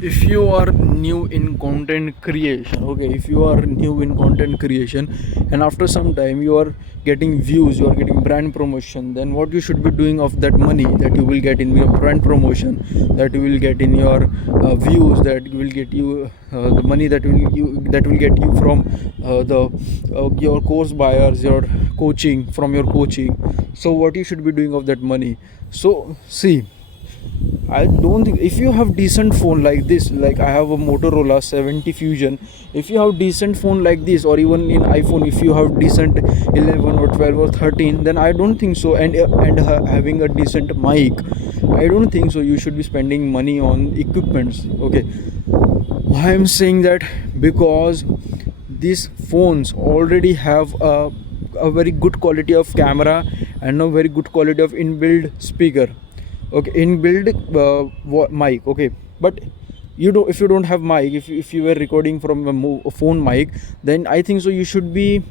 if you are new in content creation, okay, if you are new in content creation and after some time you are getting views, you are getting brand promotion, then what you should be doing of that money that you will get in your brand promotion, that you will get in your views, that will get you the money that will get you from the your course buyers, your coaching, from your coaching. So what you should be doing of that money? So see, I don't think, if you have decent phone like this, like I have a Motorola 70 Fusion, if you have decent phone like this, or even in iPhone, if you have decent 11 or 12 or 13, then I don't think so. And having a decent mic, I don't think so. You should be spending money on equipments. Okay, why I'm saying that? Because these phones already have a very good quality of camera and a very good quality of inbuilt speaker, okay, inbuilt mic, okay. But you don't, if you don't have mic, if you were recording from a phone mic, then I think so you should be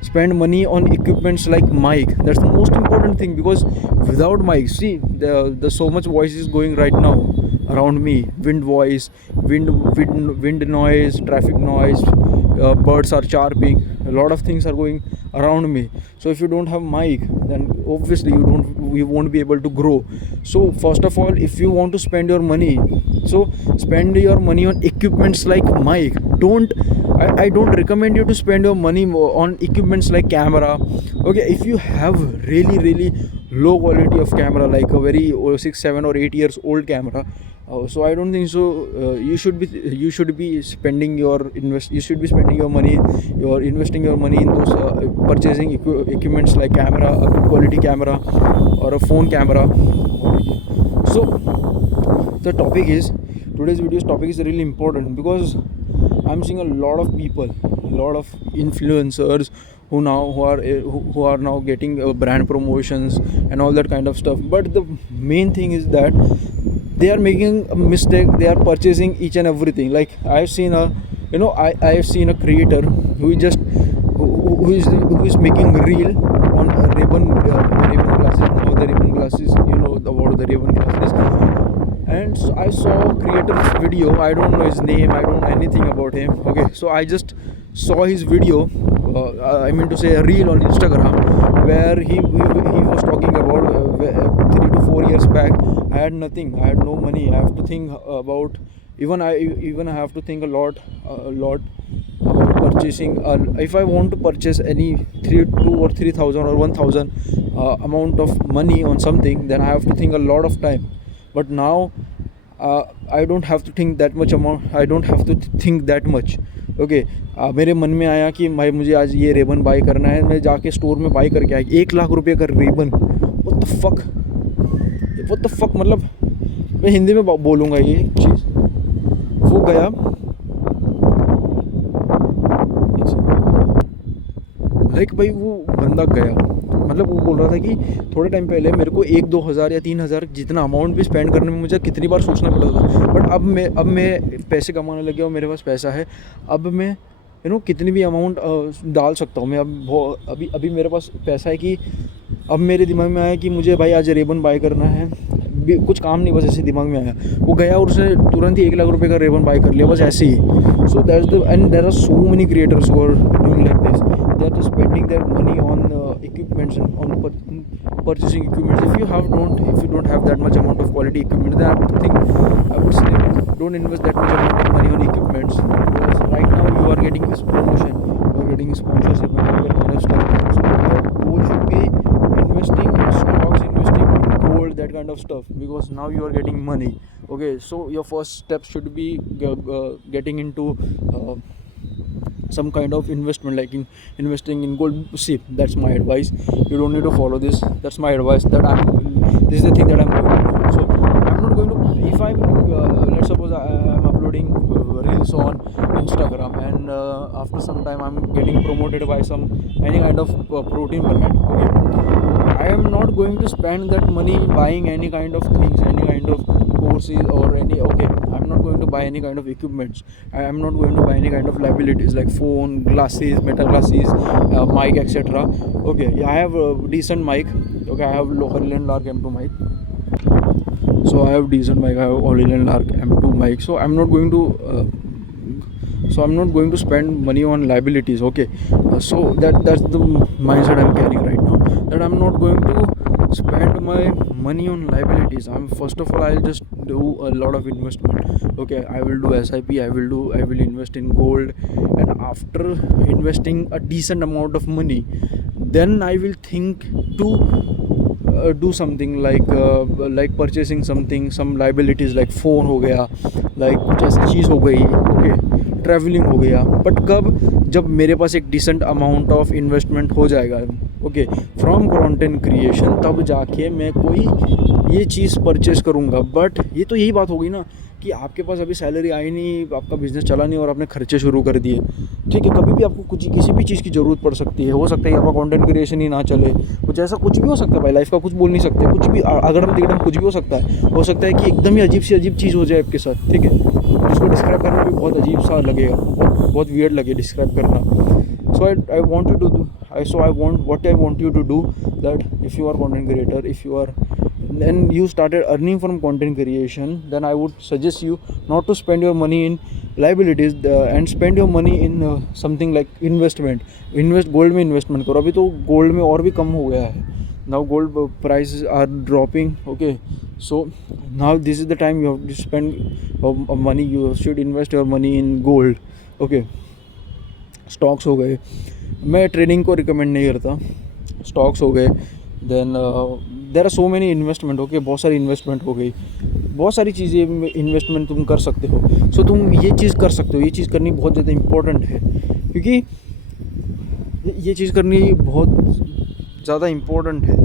spend money on equipments like mic. That's the most important thing, because without mic, see, the so much voice is going right now around me, wind voice, wind noise, traffic noise, birds are chirping, a lot of things are going around me. So if you don't have mic, then obviously you won't be able to grow. So first of all, if you want to spend your money, so spend your money on equipments like mic. I don't recommend you to spend your money on equipments like camera. Okay, if you have really low quality of camera, like a very 6 7 or 8 years old camera, so I don't think so you should be spending you should be spending your money, you're investing your money in those purchasing equipments like camera, a good quality camera or a phone camera. So the topic is, today's video's topic is really important, because I'm seeing a lot of people, a lot of influencers who are now getting brand promotions and all that kind of stuff. But the main thing is that they are making a mistake. They are purchasing each and everything. Like I've seen a, I have seen a creator who is making reel on Ray-Ban glasses. Now the Ray-Ban glasses, about the Ray-Ban glasses. And so I saw creator's video. I don't know his name, I don't know anything about him. Okay, so I just saw his video, I mean to say a reel on Instagram, where he was talking about 3 to 4 years back, I had nothing, I had no money. I have to think about, I have to think a lot about purchasing. If I want to purchase any 2 or 3,000 or 1,000 amount of money on something, then I have to think a lot of time. But now I don't have to think that much amount, I don't have to think that much. Okay, मेरे मन में आया कि भाई मुझे आज ये Ray-Ban by करना है, मैं जाके स्टोर में बाई करके आया 1 लाख रुपये का रेबन। व्हाट द फक, मतलब मैं हिंदी में बोलूँगा ये चीज़। वो गया, लाइक भाई वो बंदा गया, मतलब वो बोल रहा था कि थोड़े टाइम पहले मेरे को 1-2 हज़ार या 3 हज़ार जितना अमाउंट भी स्पेंड करने में मुझे कितनी बार सोचना पड़ता था। बट अब मैं पैसे कमाने लग गया और मेरे पास पैसा है। अब मैं कितनी भी अमाउंट डाल सकता हूँ मैं। अभी मेरे पास पैसा है कि अब मेरे दिमाग में आया कि मुझे भाई आज रेबन बाय करना है, कुछ काम नहीं, बस ऐसे दिमाग में आया। वो गया और उसने तुरंत ही 1 लाख रुपये का रेबन बाय कर लिया, बस ऐसे ही। So that's the, and there are so many creators who are doing like this. They are just spending their money on equipments and on purchasing equipments. If you don't have that much amount of quality equipment, then I would say don't invest that much amount of money on equipments, because right now you are getting this promotion, you are getting sponsorship and all that kind of stuff. So your goal should be investing in stocks, investing in gold, that kind of stuff, because now you are getting money. Okay, so your first step should be getting into some kind of investment, like in investing in gold. See, that's my advice. You don't need to follow this. That's my advice. This is the thing that I'm going to do. So I'm not going to, if I'm let's suppose I'm uploading reels on Instagram, and after some time I'm getting promoted by any kind of protein brand. Okay, I am not going to spend that money buying any kind of things, any kind of courses or any, okay, I'm not going to buy any kind of equipments. I am not going to buy any kind of liabilities like phone, glasses, metal glasses, mic, etc. Okay, I have a decent mic. Okay, I have Harland Lark M2 mic. So I have decent mic, I have All-in Lark M2 mic. So I'm not going to spend money on liabilities. Okay, so that's the mindset I'm carrying right now, that I'm not going to spend my money on liabilities. I'm first of all, I'll just do a lot of investment. Okay, I will do SIP, I will invest in gold, and after investing a decent amount of money, then I will think to do something like purchasing something, some liabilities like phone हो गया, like कुछ ऐसी चीज़ हो गई. Okay, travelling हो गया. But कब, जब मेरे पास एक डिसेंट अमाउंट ऑफ इन्वेस्टमेंट हो जाएगा, ओके, फ्रॉम कंटेंट क्रिएशन, तब जाके मैं कोई ये चीज़ परचेस करूँगा. बट ये तो यही बात हो गई ना कि आपके पास अभी सैलरी आई नहीं, आपका बिज़नेस चला नहीं और आपने खर्चे शुरू कर दिए. ठीक है, कभी भी आपको किसी भी चीज़ की ज़रूरत पड़ सकती है. हो सकता है आपका कंटेंट क्रिएशन ही ना चले, कुछ ऐसा कुछ भी हो सकता है भाई. लाइफ का कुछ बोल नहीं सकते, कुछ भी अगड़म तिगड़म कुछ भी हो सकता है. हो सकता है कि एकदम ही अजीब सी अजीब चीज़ हो जाए आपके साथ. ठीक है, जिसको डिस्क्राइब करना भी बहुत अजीब सा लगेगा, बहुत वियर्ड लगे डिस्क्राइब करना. So I want you to do, what I want you to do, that if you are content creator, if you are, then you started earning from content creation, then I would suggest you not to spend your money in liabilities, and spend your money in something like investment. Gold में investment करो. अभी तो gold में और भी कम हो गया है. Now gold prices are dropping. Okay, so now this is the time you have to spend money. You should invest your money in gold. Okay, stocks हो गए. मैं ट्रेडिंग को रिकमेंड नहीं करता. स्टॉक्स हो गए, then there are so many investment. Okay, बहुत सारी इन्वेस्टमेंट हो गई, बहुत सारी चीज़ें इन्वेस्टमेंट तुम कर सकते हो. सो तुम ये चीज़ कर सकते हो. ये चीज़ करनी बहुत ज़्यादा इम्पोर्टेंट है, क्योंकि ये चीज़ करनी बहुत ज़्यादा इम्पोर्टेंट है.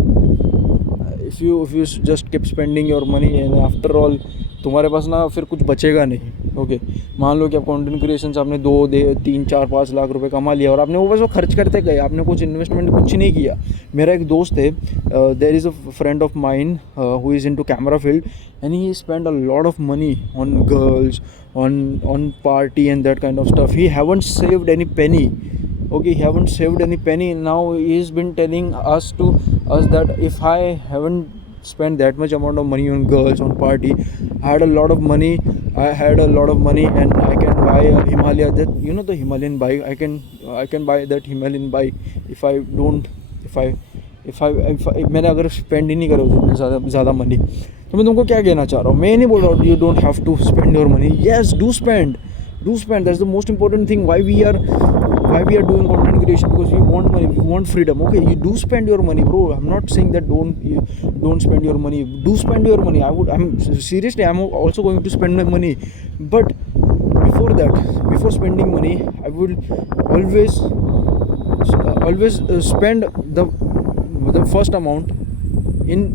If you just keep spending your money, and after all तुम्हारे पास ना फिर कुछ बचेगा नहीं. ओके, मान लो कि आप कंटेंट क्रिएशन से आपने 2, 3, 4, 5 लाख रुपए कमा लिया और आपने वो बस वो खर्च करते गए, आपने कुछ इन्वेस्टमेंट कुछ नहीं किया. मेरा एक दोस्त है, there is a friend of mine who is into camera field, and he spend a lot of money on girls, on party and that kind of stuff. He haven't saved any penny. Okay, he haven't saved any penny. Now he's been telling us that if I haven't spent that much amount of money on girls, on party, I had a lot of money, and I can buy a Himalaya, that the Himalayan bike. I can buy that Himalayan bike if I मैंने अगर spend ही नहीं करा उतना ज़्यादा money. तो मैं तुमको क्या कहना चाह रहा हूँ, मैं नहीं बोल रहा हूँ you don't have to spend your money. Yes, do spend. That's the most important thing. Why we are doing content creation? Because we want money, we want freedom. Okay, you do spend your money, bro. I'm not saying that don't spend your money. Do spend your money. I'm also going to spend my money. But before spending money, I will always spend the first amount in.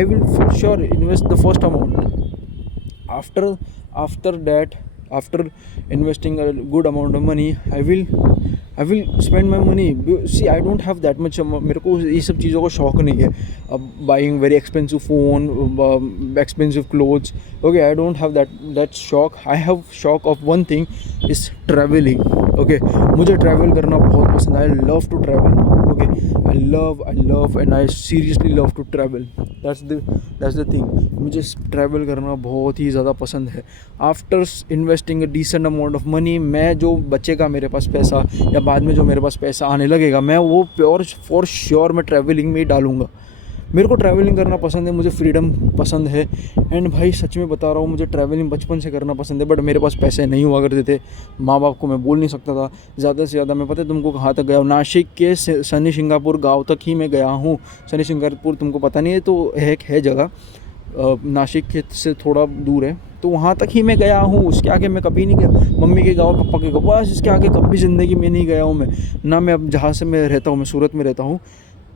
I will for sure invest the first amount. After that, after investing a good amount of money, I will spend my money. See, I don't have that much. मेरे को ये सब चीज़ों का शौक नहीं है. Buying very expensive phone, expensive clothes. Okay, I don't have that शौक. I have शौक of one thing, is traveling. Okay, मुझे travel करना बहुत पसंद है. I love to travel. Okay, I love and I seriously love to travel. That's the thing. मुझे travel करना बहुत ही ज़्यादा पसंद है. After investing a decent amount of money, मैं जो बचेगा मेरे पास पैसा, या बाद में जो मेरे पास पैसा आने लगेगा, मैं वो फॉर श्योर मैं ट्रैवलिंग में ही डालूँगा. मेरे को ट्रैवलिंग करना पसंद है, मुझे फ्रीडम पसंद है. एंड भाई सच में बता रहा हूँ, मुझे ट्रैवलिंग बचपन से करना पसंद है. बट मेरे पास पैसे नहीं हुआ करते थे. माँ बाप को मैं बोल नहीं सकता था. ज़्यादा से ज़्यादा मैं पता है तुमको कहाँ तक गया हूँ, नासिक के सनी सिंगापुर गाँव तक ही मैं गया हूँ. सनी सिंगापुर तुमको पता नहीं है तो है जगह, नासिक के से थोड़ा दूर है, तो वहाँ तक ही मैं गया हूँ. उसके आगे मैं कभी नहीं गया. मम्मी के गाँव, पापा के गाँव, बस इसके आगे कभी ज़िंदगी में नहीं गया हूँ मैं. ना मैं अब जहाँ से मैं रहता हूँ, मैं सूरत में रहता हूँ,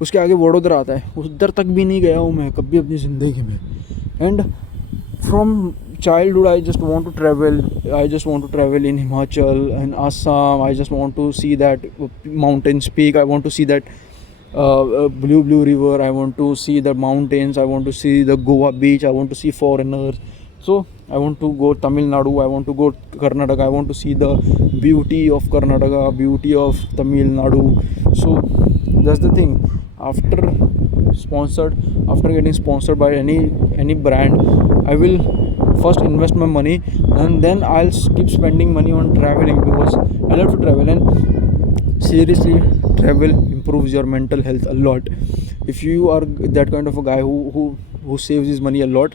उसके आगे वडोदरा आता है, उधर तक भी नहीं गया हूँ मैं कभी अपनी ज़िंदगी में. And from childhood I just want to travel in Himachal and Assam. I just want to see that mountains peak. I want to see that blue river. I want to see the mountains. I want to see the Goa beach. I want to see foreigners. So I want to go Tamil Nadu. I want to go Karnataka. I want to see the beauty of Karnataka, beauty of Tamil Nadu. So that's the thing. After sponsored, after getting sponsored by any brand, I will first invest my money, and then I'll keep spending money on traveling, because I love to travel. And seriously, travel improves your mental health a lot. If you are that kind of a guy who saves his money a lot,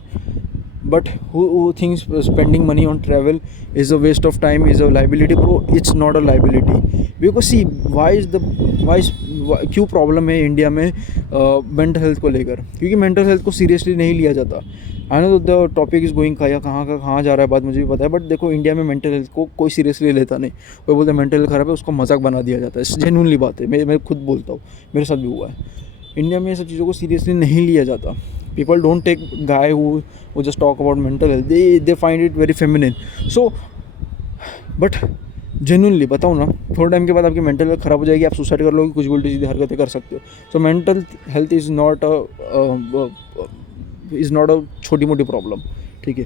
but who thinks spending money on travel is a waste of time, is a liability, bro, it's not a liability. Because see, क्यों problem है India में mental health को लेकर? क्योंकि mental health को seriously नहीं लिया जाता। I know the topic is going कहाँ जा रहा है, बात मुझे भी पता है, बट देखो इंडिया में मेंटल हेल्थ को कोई सीरियसली लेता नहीं। कोई बोलता है मेंटल हेल्थ ख़राब है, उसको मजाक बना दिया जाता है। जेन्युइनली बात है, मैं खुद बोलता हूँ, मेरे साथ भी हुआ है। इंडिया में ये सब चीज़ों को सीरियसली नहीं लिया जाता। People don't take guy who just talk about mental health. They find it very feminine. So, but genuinely बताऊँ ना, थोड़े टाइम के बाद आपकी मेंटल हेल्थ ख़राब हो जाएगी, आप सुसाइड कर लोगे, कुछ भी उल्टी सीधी हरकतें कर सकते हो। So mental health is not a छोटी मोटी प्रॉब्लम, ठीक है।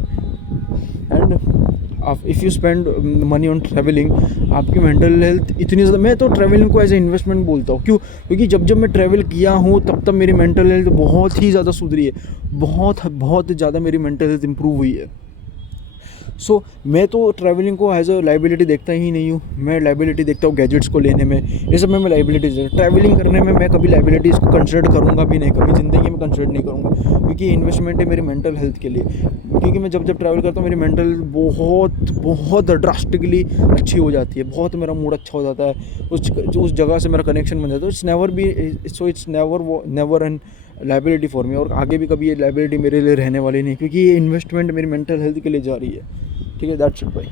And if you spend money on travelling, आपकी मेंटल हेल्थ इतनी ज़्यादा, मैं तो ट्रैवलिंग को एज ए इन्वेस्टमेंट बोलता हूँ। क्यों? क्योंकि जब मैं ट्रैवल किया हूँ तब मेरी मेंटल हेल्थ बहुत ही ज़्यादा सुधरी है, बहुत ज़्यादा मेरी मेंटल हेल्थ इंप्रूव हुई है। सो मैं तो ट्रैवलिंग को एज अ लाइबिलिटी देखता ही नहीं हूँ। मैं लाइबिलिटी देखता हूँ गैजेट्स को लेने में, ये सब में मैं लाइबिलिटीज, ट्रैवलिंग करने में मैं कभी लाइबिलिटीज़ को कंसिडर करूँगा भी नहीं, कभी ज़िंदगी में कंसिडर नहीं करूँगा, क्योंकि इन्वेस्टमेंट है मेरी मेंटल हेल्थ के लिए। क्योंकि मैं जब ट्रैवल करता हूँ मेरी मेंटल बहुत ड्रास्टिकली अच्छी हो जाती है, बहुत मेरा मूड अच्छा हो जाता है, उस जगह से मेरा कनेक्शन बन जाता है। It's never N liability for me, और आगे भी कभी ये लाइबिलिटी मेरे लिए रहने वाली नहीं, क्योंकि ये इन्वेस्टमेंट मेरी मेंटल हेल्थ के लिए जा रही है। ठीक है, दैट्स इट भाई।